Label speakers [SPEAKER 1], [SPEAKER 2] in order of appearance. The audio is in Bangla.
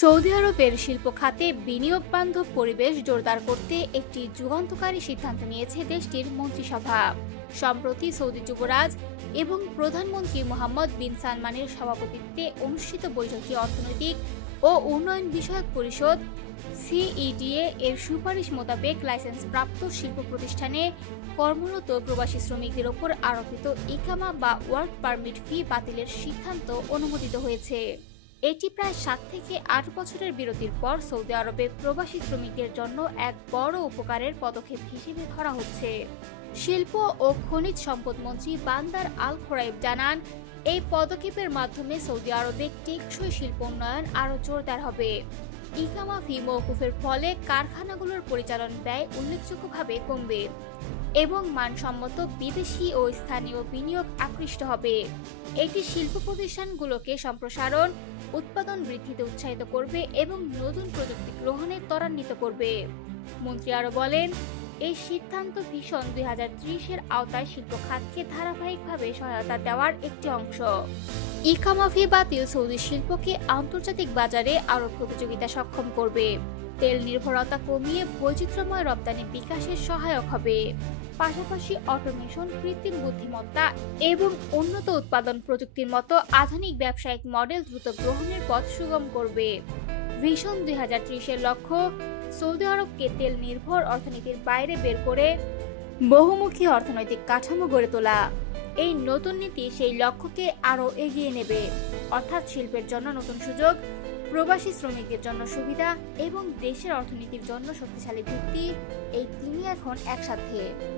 [SPEAKER 1] সৌদি আরবের শিল্প খাতে বিনিয়োগ বান্ধব পরিবেশ জোরদার করতে একটি যুগান্তকারী সিদ্ধান্ত নিয়েছে দেশটির মন্ত্রিসভা। সম্প্রতি সৌদি যুবরাজ এবং প্রধানমন্ত্রী মোহাম্মদ বিন সালমানের সভাপতিত্বে অনুষ্ঠিত বৈঠকে অর্থনৈতিক ও উন্নয়ন বিষয়ক পরিষদ সিইডিএ এর সুপারিশ মোতাবেক লাইসেন্সপ্রাপ্ত শিল্প প্রতিষ্ঠানে কর্মরত প্রবাসী শ্রমিকদের ওপর আরোপিত ইকামা বা ওয়ার্ক পারমিট ফি বাতিলের সিদ্ধান্ত অনুমোদিত হয়েছে। এটি প্রায় সাত থেকে আট বছরের বিরতির পর সৌদি আরবে প্রবাসী শ্রমিকদের জন্য এক বড় উপকারের পদক্ষেপ হিসেবে ধরা হচ্ছে। শিল্প ও খনিজ সম্পদ মন্ত্রী বান্দার আল খোরাইব জানান, এই পদক্ষেপের মাধ্যমে সৌদি আরবে টেকসই শিল্প উন্নয়ন আরও জোরদার হবে। ইকামা ফি মৌকুফের ফলে কারখানাগুলোর পরিচালন ব্যয় উল্লেখযোগ্যভাবে কমবে এবং মানসম্মত বিদেশি ও স্থানীয় বিনিয়োগ আকৃষ্ট হবে। এটি শিল্প প্রতিষ্ঠানগুলোকে সম্প্রসারণ উৎপাদন বৃদ্ধিতে উৎসাহিত করবে এবং নতুন প্রযুক্তি গ্রহণে ত্বরান্বিত করবে। মন্ত্রী আরও বলেন, এই সিদ্ধান্ত ভীষণ দুই হাজার ত্রিশের আওতায় শিল্প খাতকে ধারাবাহিকভাবে সহায়তা দেওয়ার একটি অংশ। ইকামাফি বাতিল সৌদি শিল্পকে আন্তর্জাতিক বাজারে আরও প্রতিযোগিতা সক্ষম করবে। তেল নির্ভরতা কমিয়ে বৈচিত্র্যময় রপ্তানি বিকাশের সহায়ক হবে। পাশাপাশি অটোমেশন, কৃত্রিম বুদ্ধিমত্তা এবং উন্নত উৎপাদন প্রযুক্তির মতো আধুনিক ব্যবসায়িক মডেল দ্রুত গ্রহণের পথ সুগম করবে। ভিশন দুই হাজার ত্রিশের লক্ষ্য, সৌদি আরবকে তেল নির্ভর অর্থনীতির বাইরে বের করে বহুমুখী অর্থনৈতিক কাঠামো গড়ে তোলা। এই নতুন নীতি সেই লক্ষ্যকে আরও এগিয়ে নেবে। অর্থাৎ শিল্পের জন্য নতুন সুযোগ প্রবাসী শ্রমিকদের জন্য সুবিধা এবং দেশের অর্থনীতির জন্য শক্তিশালী ভিত্তি এই তিনি এখন একসাথে।